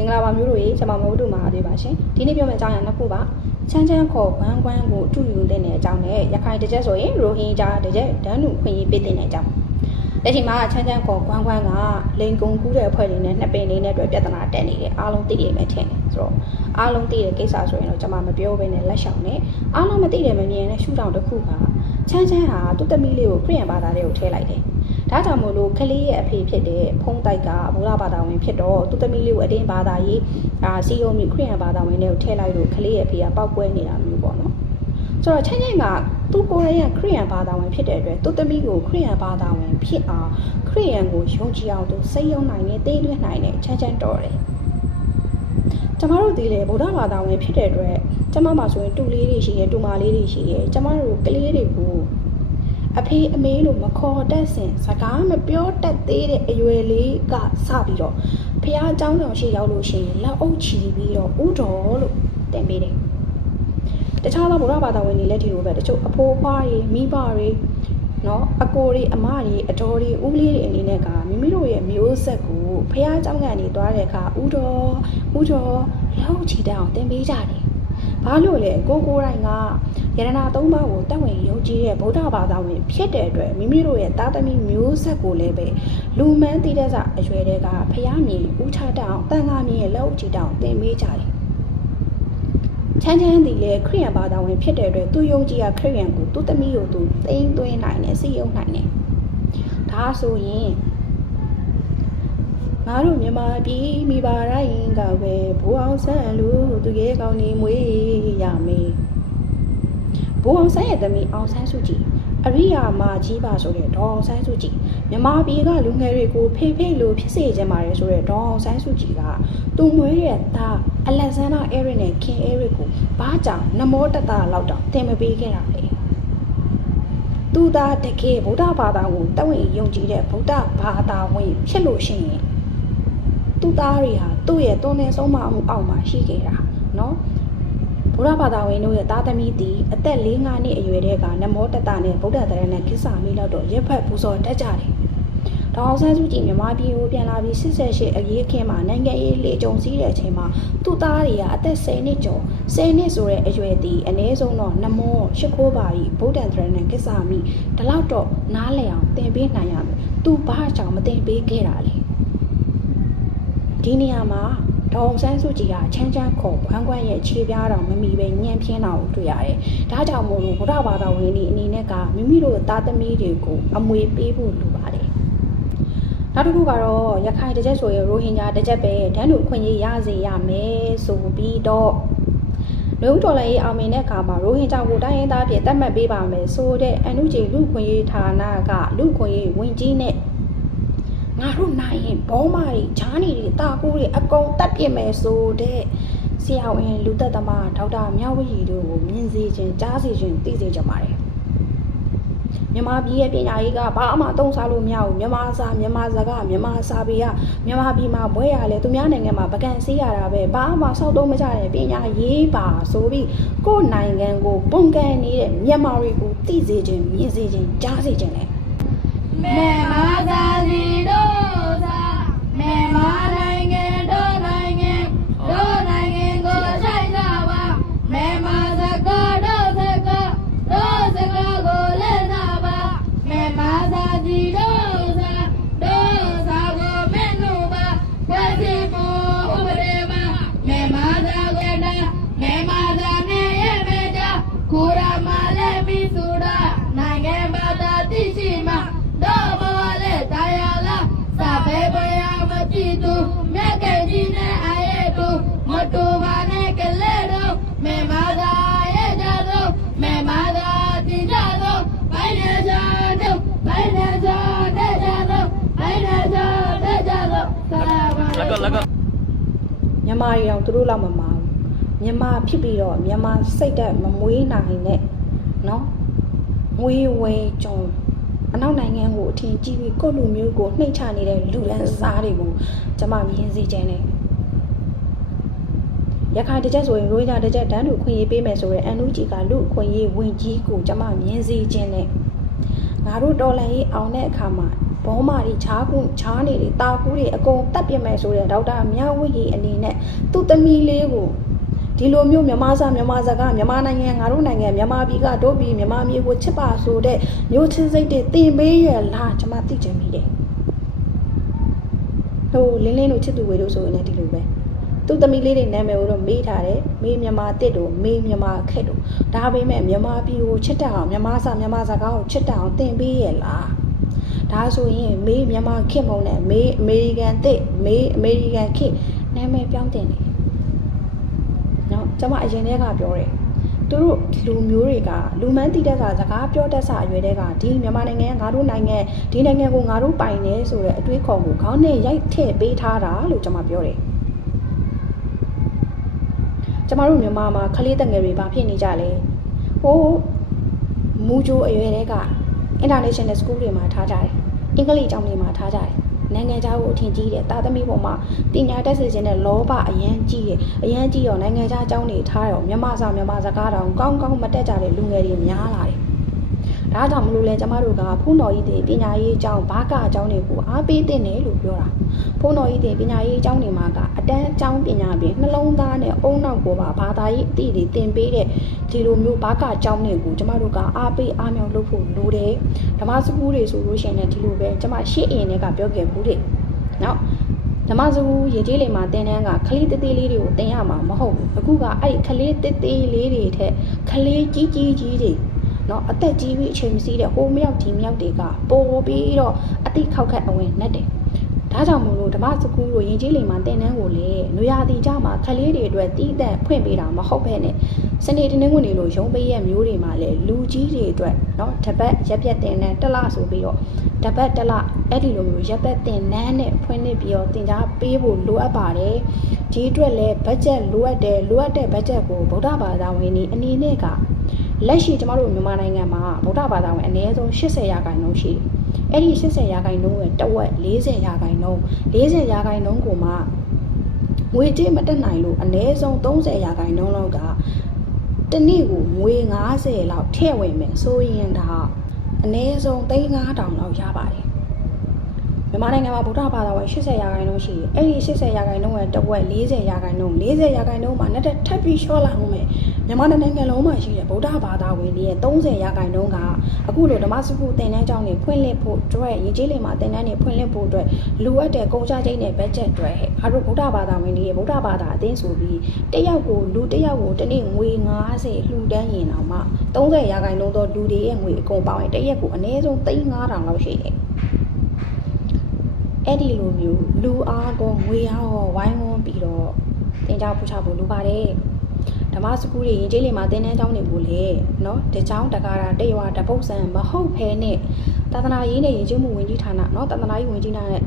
င်္ဂလာပါမျိုးတို့ရေကျွန်မမဟုတ်တို့မှာသေးပါရှင်ဒီနေ့ပြောမယ့်အကြောင်းအရာနှစ်ခုပါချမ်းချမ်းခေါ်ဝမ်းကွမ်းကိုတူယူတဲ့အကြောင်းနဲ့ရခိုင်တစ်ချက်ဆိုရင်ရိုဟင်ဂျာတစ်ချက်ဒန်းနုခွင့်ရေးပေးတဲ့အကြောင်းလက်ရှိမှာချမ်းချမ်းခေါ်ဝမ်းကွမ်းကလိန်ကုံကူးတဲ့အဖွဲ့တွေနဲ့နှစ်ပင်လေးနဲ့တွေ့ပြဿနာတက်နေတယ်အားလုံးသိတယ်ပဲထင်တယ်ဆိုတော့အားလုံးသိတဲ့ကိစ္စဆိုရင်တော့ကျွန်မမပြောဘဲနဲ့လက်ရှောင်နေအားလုံးမသိတယ်မမြင်တဲ့ရှုထောင့်တစ်ခုကချမ်းချမ်းဟာသူ့သမီးလေးကိုခရစ်ယာန်ဘာသာတွေကိုထည့်လိုက်တယ်ဒါကြောင့်မို့လို့ကလေးရဲ့အဖေဖြစ်တဲ့ဖုံးတိုက်ကဘုရားဘာသာဝင်ဖြစ်တော့သူ့သမီးလေးကိုအတင်းဘာသာရေးစီယုံမျိုးခရစ်ယာန်ဘာသာဝင်တွေကိုထည့်လိုက်လို့ကလေးရဲ့အဖေကပောက်ကွဲနေတာမျိုးပေါ့နော်ဆိုတော့ချမ်းချမ်းကသူ့ကိုယ်တိုင်ကခရစ်ယာန်ဘာသာဝင်ဖြစ်တဲ့အတွက်သူ့သမီးကိုခရစ်ယာန်ဘာသာဝင်ဖြစ်အောင်ခရစ်ယာန်ကိုယုံကြည်အောင်သူစိတ်ယုံနိုင်နေသိသွင်းနိုင်တဲ့ချမ်းချမ်းတော်တယ်ကျမတို့ဒီလေဗုဒ္ဓဘာသာဝင်ဖြစ်တဲ့အတွက်ကျမမှာဆိုရင်တူလေးတွေရှိတယ်တူမလေးတွေရှိတယ်ကျမတို့ကလေးတွေကိုအဖေအမေလို့မခေါ်တတ်စဉ်စကားမပြောတတ်သေးတဲ့အရွယ်လေးကစပြီးတော့ဖះအကြောင်းဆောင်ရှိရောက်လို့ရှိရင်လက်အုပ်ချီပြီးတော့ဥတော်လို့တင်ပေးတယ်တခြားသောဗုဒ္ဓဘာသာဝင်တွေလည်းဒီလိုပဲတချို့အဖိုးအဖွားတွေမိဘတွေနော်အကိုတွေအမတွေအတော်တွေဦးလေးတွေအနေနဲ့ကမိမိတို့ရဲ့မျိုးဆက်ကိုဖះအကြောင်းကနေသွားတဲ့အခါဥတော်လက်အုပ်ချီတအောင်တင်ပေးကြတယ်ဘာလို့လဲကိုတိုင်းကယရနာ၃ပါးကိုတက်ဝင်ယုံကြည်တဲ့ဗုဒ္ဓဘာသာဝင်ဖြစ်တဲ့အတွက်မိမိတို့ရဲ့သားသမီးမျိုးဆက်ကိုလည်းပဲလူမှန်းသိတဲ့စအရွယ်တွေကဖျားမြင်ဦးချတောင်တန်ခါမြင်ရဲ့လက်အုပ်ချီတောင်တင်ပေးကြတယ်ချမ်းချမ်းဒီလေခရစ်ယာန်ဘာသာဝင်ဖြစ်တဲ့အတွက်သူယုံကြည်ရခရစ်ယာန်ကိုသူ့သမီးကိုသူသိမ်းသွင်းနိုင်တယ်စိတ်ယုံနိုင်တယ်ဒါဆိုရင်ငါတို့မြန်မာပြည်မိဘတိုင်းကပဲဘိုးအောင်ဆန်းလူသူရဲ့ကောင်းနေမွေးရမယ်ဘိုးအောင်ဆန်းရဲ့သမီးအောင်ဆန်းစုကြည်အရိယာမကြီးပါဆိုတဲ့ဒေါ်အောင်ဆန်းစုကြည်မြန်မာပြည်ကလူငယ်တွေကိုဖေးဖေးလို့ဖြစ်စေချင်ပါတယ်ဆိုတဲ့ဒေါ်အောင်ဆန်းစုကြည်ကသူ့မွေးတဲ့သားအလက်ဇန္ဒာအဲရစ်နဲ့ခင်အဲရစ်ကိုဘာကြောင့်နမောတတလောက်တောင်သင်မပေးခဲ့တာလဲသူသားတကယ်ဗုဒ္ဓဘာသာကိုတဝင်ယုံကြည်တဲ့ဗုဒ္ဓဘာသာဝင်ဖြစ်လို့ရှိရင်သူသားတွေဟာသူ့ရဲ့တွန်းနေဆုံးမမှုအောက်မှာရှိခဲ့တာနော်ဗုဒ္ဓဘာသာဝင်တို့ရဲ့သားသမီးတီအသက်၄-၅နှစ်အရွယ်တည်းကနမောတတနဲ့ဗုဒ္ဓတရနဲ့ကိစ္စမေးတော့ရက်ဖက်ပူဇော်တတ်ကြတယ်။ဒေါအောင်ဆန်းစုကြည်မြန်မာပြည်ကိုပြန်လာပြီး88အရေးခင်းမှာနိုင်ငံရေးလေကြုံစည်းတဲ့အချိန်မှာသူ့သားတွေကအသက်10နှစ်ကျော်10နှစ်ဆိုတဲ့အရွယ်တီအနည်းဆုံးတော့နမောရှ िख ိုးပါပြီးဗုဒ္ဓတရနဲ့ကိစ္စမိဒီလောက်တော့နားလည်အောင်သင်ပေးနိုင်ရမယ်။သူဘာကြောင့်မသင်ပေးခဲ့တာလဲ။ဒီနေရာမှာဒေါအောင်ဆန်းစုကြည်ကချမ်းချမ်းခေါ်ဝမ်းကွမ်းရဲ့ခြေပြားတော်မမီပဲညံ့ပြင်းတာကိုတွေ့ရတယ်။ဒါကြောင့်မို့လို့ဗုဒ္ဓဘာသာဝင်တွေအနေနဲ့ကမိမိတို့သားသမီးတွေကိုအမွေပေးဖို့လိုပါတယ်။နောက်တစ်ခုကတော့ရခိုင်တစ်ချက်ဆိုရင်ရိုဟင်ဂျာတစ်ချက်ပဲဒန်းတို့ခွင့်ရေးရစေရမယ်ဆိုပြီးတော့လူဦးတော်လည်းအောင်မြင်တဲ့အခါမှာရိုဟင်ဂျာကိုတိုင်းရင်းသားပြည်သတ်မှတ်ပေးပါမယ်ဆိုတဲ့အန်နုဂျီလူခွင့်ရေးဌာနကလူခွင့်ရေးဝင်ကြီးနဲ့ငါတို့နိုင်ရင်ဘောမာတွေဂျားနီတွေတာကူတွေအကုန်တက်ပြစ်မယ်ဆိုတဲ့ဆရာဝန်လူသက်သမားဒေါက်တာမြဝရီတို့ကိုမြင်စေခြင်းကြားစေခြင်းသိစေကြပါတယ်မြန်မာပြည်ရဲ့ပညာရေးကဘာမှသုံးစားလို့မရဘူးမြန်မာစာမြန်မာစကားမြန်မာစာပေကမြန်မာပြည်မှာဘွဲရလဲသူများနိုင်ငံမှာပကံစီးရတာပဲဘာမှစောက်သုံးမကြတဲ့ပညာရေးပါဆိုပြီးကိုယ်နိုင်ငံကိုပုံကန်နေတဲ့မြန်မာတွေကိုသိစေခြင်းမြင်စေခြင်းကြားစေခြင်းလေမြန်မာသာစီတို့သာမြန်မာနိုင်ငံတို့နိုင်ငံကိုဆိုင်ကြပါမြန်မာစကားတို့စကားကိုလက်သာပါမြန်မာသာစီတို့သာကိုမင်းတို့ပါဝတ်စီဖို့ဥပဒေမှာမြန်မာသာကိုတာမြန်မာသာနဲ့ရဲ့မေတ္တာကိုရာမလည်းပြီးဆိုတာနိုင်ငံဘာသာသိရှိမှာတော့ဘဝလေးတရားလားစာပေပေါ်ရမကြည့်သူမြတ်ကကြီးနဲ့အရဲ့သူမတူပါနဲ့ကလေးတို့မေမာသာရဲ့ကြတော့မေမာသာကြည့်ကြတော့ဘိုင်းနေကြတော့ဘိုင်းနေကြတဲ့ကြတော့ဘိုင်းနေကြတဲ့ကြတော့သာပါလက်ကမြန်မာရီအောင်သူတို့လောက်မမာဘူးမြန်မာဖြစ်ပြီးတော့မြန်မာစိတ်တက်မမွေးနိုင်နဲ့နော်ငွေဝဲကြုံအနောက်နိုင်ငံကိုအထင်ကြီးပြီးကိုယ့်လူမျိုးကိုနှိမ့်ချနေတဲ့လူရန်စားတွေကိုကျွန်မမြင်စေချင်တယ်ရခိုင်တစ်ချက်ဆိုရင်ရိုးကြတစ်ချက်ဒန်းတို့ခွင့်ရေးပေးမယ်ဆိုရင်အန်နူဂျီကလူခွင့်ရေးဝင်ကြီးကိုကျွန်မမြင်စေချင်တယ်ငါတို့တော်လှန်ရေးအောင်တဲ့အခါမှာ ဘောမာတွေချားနေတွေတာကူးတွေအကုန်တက်ပြစ်မယ်ဆိုတဲ့ဒေါက်တာမြဝီအနေနဲ့သူ့သမီးလေးကိုဒီလိုမျိုးမြန်မာစကားမြန်မာနိုင်ငံငါတို့နိုင်ငံမြန်မာပြည်ကတို့ပြည်မြန်မာမျိုးကိုချစ်ပါဆိုတဲ့မျိုးချင်းစိတ်တွေတင်ပေးရလားကျွန်မသိချင်မိတယ်ဟိုလင်းတို့ချစ်သူဝေတို့ဆိုရင်လည်းဒီလိုပဲသူ့သမီးလေးတွေနာမည်ကိုတော့မေးထားတယ်မေးမြန်မာတစ်တို့မေးမြန်မာခက်တို့ဒါပေမဲ့မြန်မာပြည်ကိုချစ်တတ်အောင်မြန်မာစကားကိုချစ်တတ်အောင်တင်ပေးရလားဒါဆိုရင်မေးမြန်မာခက်မုံနဲ့မေးအမေရိကန်တစ်မေးအမေရိကန်ခက်နာမည်ပြောင်းတင်တယ်နော်ကျွန်မအရင်တည်းကပြောတယ်သူတို့လူမျိုးတွေကလူမန်းတိတက်စာစကားပြောတတ်စာအရွယ်တွေကဒီမြန်မာနိုင်ငံငါတို့နိုင်ငံဒီနိုင်ငံကိုငါတို့ပိုင်နေဆိုတဲ့အတွေးခေါ်ကိုခေါင်းနဲ့ရိုက်ထည့်ပေးထားတာလို့ကျွန်မပြောတယ်ကျမတို့မြန်မာမှာခလေးတငယ်တွေဘာဖြစ်နေကြလဲဟိုမူဂျိုအရွယ်တွေက international school တွေမှာထားကြတယ်အင်္ဂလိပ်ကျောင်းတွေမှာထားကြတယ်နိုင်ငံခြားကိုအထင်ကြီးတယ်တာသမီပေါ်မှာပညာတတ်စေခြင်းနဲ့လောဘအရန်ကြီးတယ်အရန်ကြီးတော့နိုင်ငံခြားကျောင်းတွေထားတော့မြန်မာစကားတောင်ကောင်းကောင်းမတက်ကြတဲ့လူငယ်တွေများလာတယ်ဒါကြောင့်မလို့လဲကျမတို့ကဖုန်းတော်ကြီးတွေပညာရေးအကြောင်းဘာကအကြောင်းတွေကိုအားပေးတင်တယ်လို့ပြောတာဖုန်းတော်ကြီးတွေပညာရေးအကြောင်းတွေမှာကအတန်းအကြောင်းပညာပြင်နှလုံးသားနဲ့အုံနောက်ကိုပါဘာသာရေးအသည့်တွေသင်ပေးတဲ့ဒီလိုမျိုးဘာကအကြောင်းတွေကိုကျမတို့ကအားပေးအားမြောက်လုပ်ဖို့လိုတယ်ဓမ္မစကူးတွေဆိုလို့ရှိရင်လည်းဒီလိုပဲကျမရှေ့အရင်ကပြောခဲ့ဘူးတဲ့နော်ဓမ္မစကူးရေကြီးလေးမှာတင်တန်းကခလေးသေးသေးလေးတွေကိုတင်ရမှာမဟုတ်ဘူးအခုကအဲ့ဒီခလေးသေးသေးလေးတွေထက်ခလေးကြီးတွေနော်အသက်ကြီးပြီးအချိန်မစီးတဲ့ဟိုမြောက်ဒီမြောက်တွေကပိုပြီးတော့အတိခောက်ခက်အဝင်နဲ့တယ်ဒါကြောင့်မို့လို့ဓမ္မစကူးကိုရင်ကြီးလိမ်မှာတင်တန်းကိုလေနွေရာသီကြမှာခလေးတွေအတွက်တီးတန့်ဖွင့်ပေးတာမဟုတ်ဘဲနဲ့စနေတနင်္ဂနွေလို့ရုံးပေးရမျိုးတွေမှာလေလူကြီးတွေအတွက်နော်တပတ်ရက်ပြက်တင်တန်းတစ်လဆိုပြီးတော့တပတ်တစ်လအဲ့ဒီလိုမျိုးရက်ပတ်တင်တန်းနဲ့ဖွင့်နေပြီးတော့တင် जा ပေးဖို့လိုအပ်ပါတယ်ဒီအတွက်လည်းဘတ်ဂျက်လိုအပ်တဲ့ဘတ်ဂျက်ကိုဗုဒ္ဓဘာသာဝင်တွေအနေနဲ့ကလက်ရှိကျမတို့မြန်မာနိုင်ငံမှာဗုဒ္ဓဘာသာဝင်အနည်းဆုံး80%ရှိတယ်။အဲ့ဒီ80%ရဲ့တဝက်40%ကိုမှငွေကြေးမတက်နိုင်လို့အနည်းဆုံး30%လောက်ကတနေ့ကိုငွေ90လောက်ထည့်ဝင်မယ်ဆိုရင်ဒါအနည်းဆုံး3,500လောက်ရပါတယ်။မြန်မာနိုင်ငံမှာဗုဒ္ဓဘာသာဝင်80%ရှိတယ်။အဲ့ဒီ80%ရဲ့တဝက်40%မှာနဲ့ထပ်ပြီးလျှော့လိုက်အောင်မယ်။မြန်မာနိုင်ငံလုံးမှာရှိတဲ့ဗုဒ္ဓဘာသာဝင်တွေရဲ့30%ကအခုလိုဓမ္မစကူးသင်တန်းကျောင်းတွေဖွင့်လှစ်ဖို့အတွက်ရည်ကြီးလေးမှာသင်တန်းတွေဖွင့်လှစ်ဖို့အတွက်လိုအပ်တဲ့ကုန်ကျစရိတ်နဲ့ဘတ်ဂျက်တွေအားတို့ဗုဒ္ဓဘာသာဝင်တွေရဲ့ဗုဒ္ဓဘာသာအသင်းဆိုပြီးတယောက်ကိုတနေ့ငွေ90လှူဒန်းရင်တော့မှ30%သောလူတွေရဲ့ငွေအကုန်ပေါင်းရင်တရက်ကိုအနည်းဆုံး3,500လောက်ရှိတယ်အဲ့ဒီလိုမျိုးလူအားကောငွေအားရောဝိုင်းဝန်းပြီးတော့သင်ကြားပို့ချဖို့လိုပါတယ်ဓမ္မစကူးတွေရင်ကျေးလေးမှာသင်တန်းကျောင်းတွေကိုလေနော်တကျောင်းတကားတာတရွာတပုတ်ဆန်မဟုတ်ဖဲနဲ့သာသနာရေးနဲ့ယဉ်ကျေးမှုဝန်ကြီးဌာနနော်သာသနာရေးဝန်ကြီးဌာနရဲ့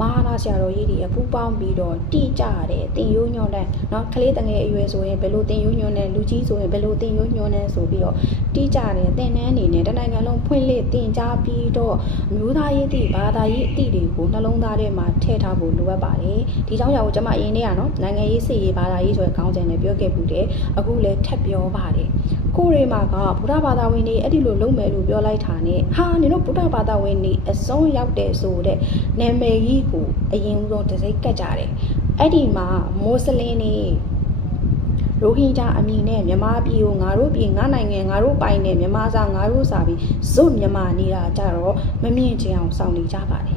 မဟာနာဆရာတော်ကြီးတွေအပူပေါင်းပြီးတော့တိကျတယ်တင်ရိုးညွှန်တဲ့နော်ကလေးတငယ်အရွယ်ဆိုရင်ဘယ်လိုတင်ရိုးညွှန်တဲ့လူကြီးဆိုရင်ဘယ်လိုတင်ရိုးညွှန်တဲ့ဆိုပြီးတော့တိကျတယ်သင်တန်းအနေနဲ့တနိုင်ငံလုံးဖွင့်လှစ်သင်ကြားပြီးတော့မျိုးသားရေးတိဘာသာရေးအသည့်တွေကိုနှလုံးသားထဲမှာထည့်ထားဖို့လိုအပ်ပါတယ်ဒီကြောင့်ကြောင့်ကျွန်မအရင်တည်းကနော်နိုင်ငံရေးစစ်ရေးဘာသာရေးဆိုတဲ့ခေါင်းစဉ်နဲ့ပြောခဲ့ဘူးတယ်အခုလည်းထပ်ပြောပါတယ်ကိုရီမှာကဗုဒ္ဓဘာသာဝင်တွေအဲ့ဒီလိုလုပ်မယ်လို့ပြောလိုက်တာနဲ့ဟာနင်တို့ဗုဒ္ဓဘာသာဝင်တွေအစုံရောက်တယ်ဆိုတဲ့နာမည်ကြီးကိုအရင်ဆုံးတစိမ့်ကတ်ကြတယ်အဲ့ဒီမှာမွတ်စလင်တွေရိုဟင်ဂျာအမည်နဲ့မြန်မာပြည်ကိုငါတို့ပြည်ငါနိုင်ငံငါတို့ပိုင်နဲ့မြန်မာစာငါတို့စာပြီးဇွတ်မြန်မာနေတာကြတော့မမြင်ချင်အောင်စောင့်နေကြပါတယ်